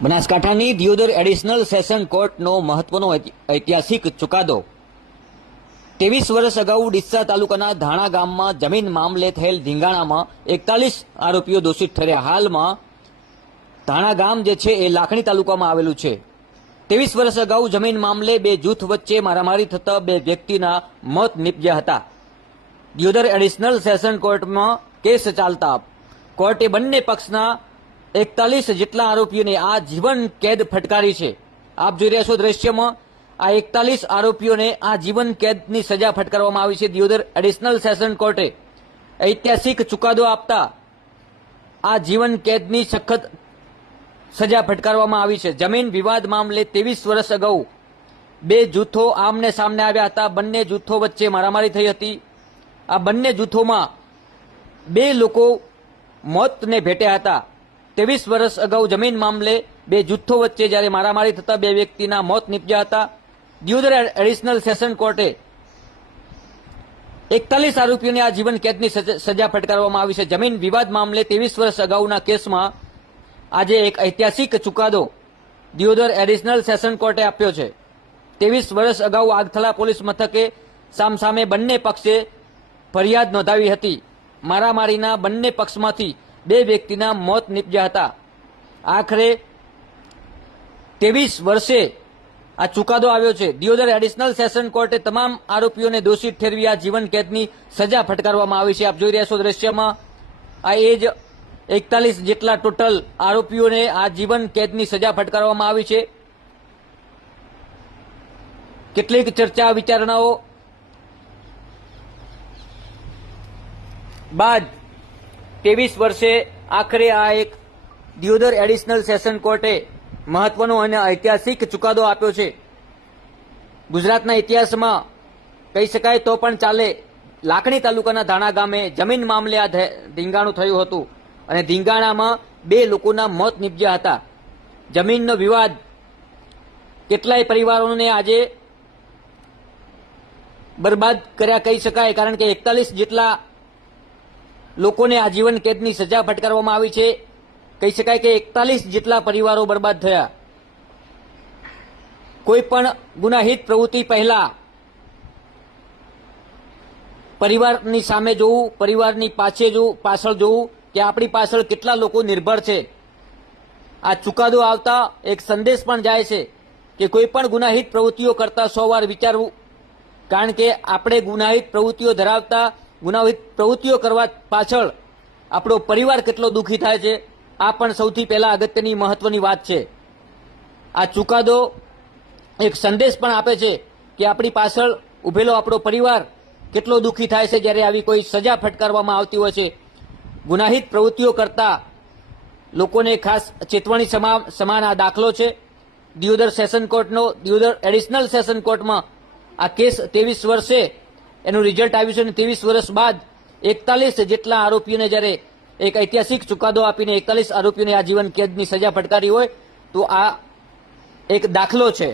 બનાસકાંઠાની Deodar additional session કોર્ટનો મહત્વનો ઐતિહાસિક ચુકાદો 23 વર્ષ અગાઉ ડીસા તાલુકાના ધાણા ગામમાં જમીન મામલે થયેલ ધીંગાણામાં 41 આરોપીઓ દોષિત ઠર્યા। હાલમાં ધાણા ગામ જે છે એ લાખણી તાલુકામાં આવેલું છે। 23 વર્ષ અગાઉ જમીન મામલે બે જૂથ વચ્ચે મારામારી થતા બે વ્યક્તિના મોત નીપજ્યા હતા। દિયોદર એડિશનલ સેશન કોર્ટમાં કેસ ચાલતા કોર્ટે બંને પક્ષના 41 જેટલા આરોપીઓને આ જીવન કેદ ફટકારી છે। આપ જોઈ રહ્યા છો દ્રશ્યમાં આ 41 આરોપીઓને આ જીવન કેદની સજા ફટકારવામાં આવી છે। દિયોદર એડિશનલ સેશન કોર્ટે ઐતિહાસિક ચુકાદો આપતા આ જીવન કેદની સખત સજા ફટકારવામાં આવી છે। જમીન વિવાદ મામલે 23 વર્ષ અગાઉ બે જૂથો આમને સામને આવ્યા હતા। બંને જૂથો વચ્ચે મારામારી થઈ હતી। આ બંને જૂથોમાં બે લોકો મોતને ભેટ્યા હતા। 23 વર્ષ અગાઉ જમીન મામલે બે જૂથો વચ્ચે જ્યારે મારામારી થતા બે વ્યક્તિના મોત નીપજ્યા હતા। દિયોદર એડિશનલ સેશન કોર્ટે 41 આરોપીઓને આ જીવન કેદની સજા ફટકારવામાં આવી છે। જમીન વિવાદ મામલે 23 વર્ષ અગાઉના કેસમાં આજે એક ઐતિહાસિક ચુકાદો દિયોદર એડિશનલ સેશન કોર્ટે આપ્યો છે। 23 વર્ષ અગાઉ આગથલા પોલીસ મથકે સામસામે બંને પક્ષે ફરિયાદ નોંધાવી હતી। મારામારીના બંને પક્ષમાંથી બે વ્યક્તિના મોત નીપજ્યા હતા। આખરે 23 વર્ષે આ ચુકાદો આવ્યો છે। દિયોદર એડિશનલ સેશન કોર્ટે તમામ આરોપીઓને દોષિત ઠેરવી આ જીવન કેદની સજા ફટકારવામાં આવી છે। આપ જોઈ રહ્યા છો દ્રશ્યમાં આ એ જ 41 જેટલા ટોટલ આરોપીઓને આ જીવન કેદની સજા ફટકારવામાં આવી છે। કેટલીક ચર્ચા વિચારણાઓ બાદ 23 વર્ષે આખરે આ એક દિયોદર એડિશનલ સેશન કોર્ટે મહત્વનો અને ઐતિહાસિક ચુકાદો આપ્યો છે। ગુજરાતના ઇતિહાસમાં કહી શકાય તો પણ ચાલે। લાખણી તાલુકાના ધાણા ગામે જમીન મામલે આ ધીંગાણું થયું હતું અને ધીંગાણામાં બે લોકોના મોત નીપજ્યા હતા। જમીનનો વિવાદ કેટલાય પરિવારોને આજે બરબાદ કર્યા કહી શકાય, કારણ કે 41 જેટલા લોકોને આજીવન કેદની સજા ફટકારવામાં આવી છે। કહી શકાય કે 41 જેટલા પરિવારો બરબાદ થયા। કોઈ પણ ગુનાહિત પ્રવૃત્તિ પહેલા પરિવારની સામે જોવું, પરિવારની પાછળ જોવું કે આપણી પાછળ કેટલા લોકો નિર્ભર છે। આ ચુકાદો આવતા એક સંદેશ પણ જાય છે કે કોઈ પણ ગુનાહિત પ્રવૃત્તિઓ કરતા 100 વાર વિચારવું, કારણ કે આપણે ગુનાહિત પ્રવૃત્તિઓ ધરાવતા ગુનાહિત પ્રવૃત્તિઓ કરવા પાછળ આપણો પરિવાર કેટલો દુઃખી થાય છે, આ પણ સૌથી પહેલા અગત્યની મહત્વની વાત છે। આ ચુકાદો એક સંદેશ પણ આપે છે કે આપણી પાછળ ઉભેલો આપણો પરિવાર કેટલો દુઃખી થાય છે જ્યારે આવી કોઈ સજા ફટકારવામાં આવતી હોય છે। ગુનાહિત પ્રવૃત્તિઓ કરતા લોકોને ખાસ ચેતવણી સમાન આ દાખલો છે। દિયોદર સેશન કોર્ટનો દિયોદર એડિશનલ સેશન કોર્ટમાં આ કેસ 23 વર્ષે એનું રિઝલ્ટ આવ્યું છે અને 23 વર્ષ બાદ 41 જેટલા આરોપીઓને જ્યારે એક ઐતિહાસિક ચુકાદો આપીને 41 આરોપીઓને આજીવન કેદની સજા ફટકારી હોય તો આ એક દાખલો છે।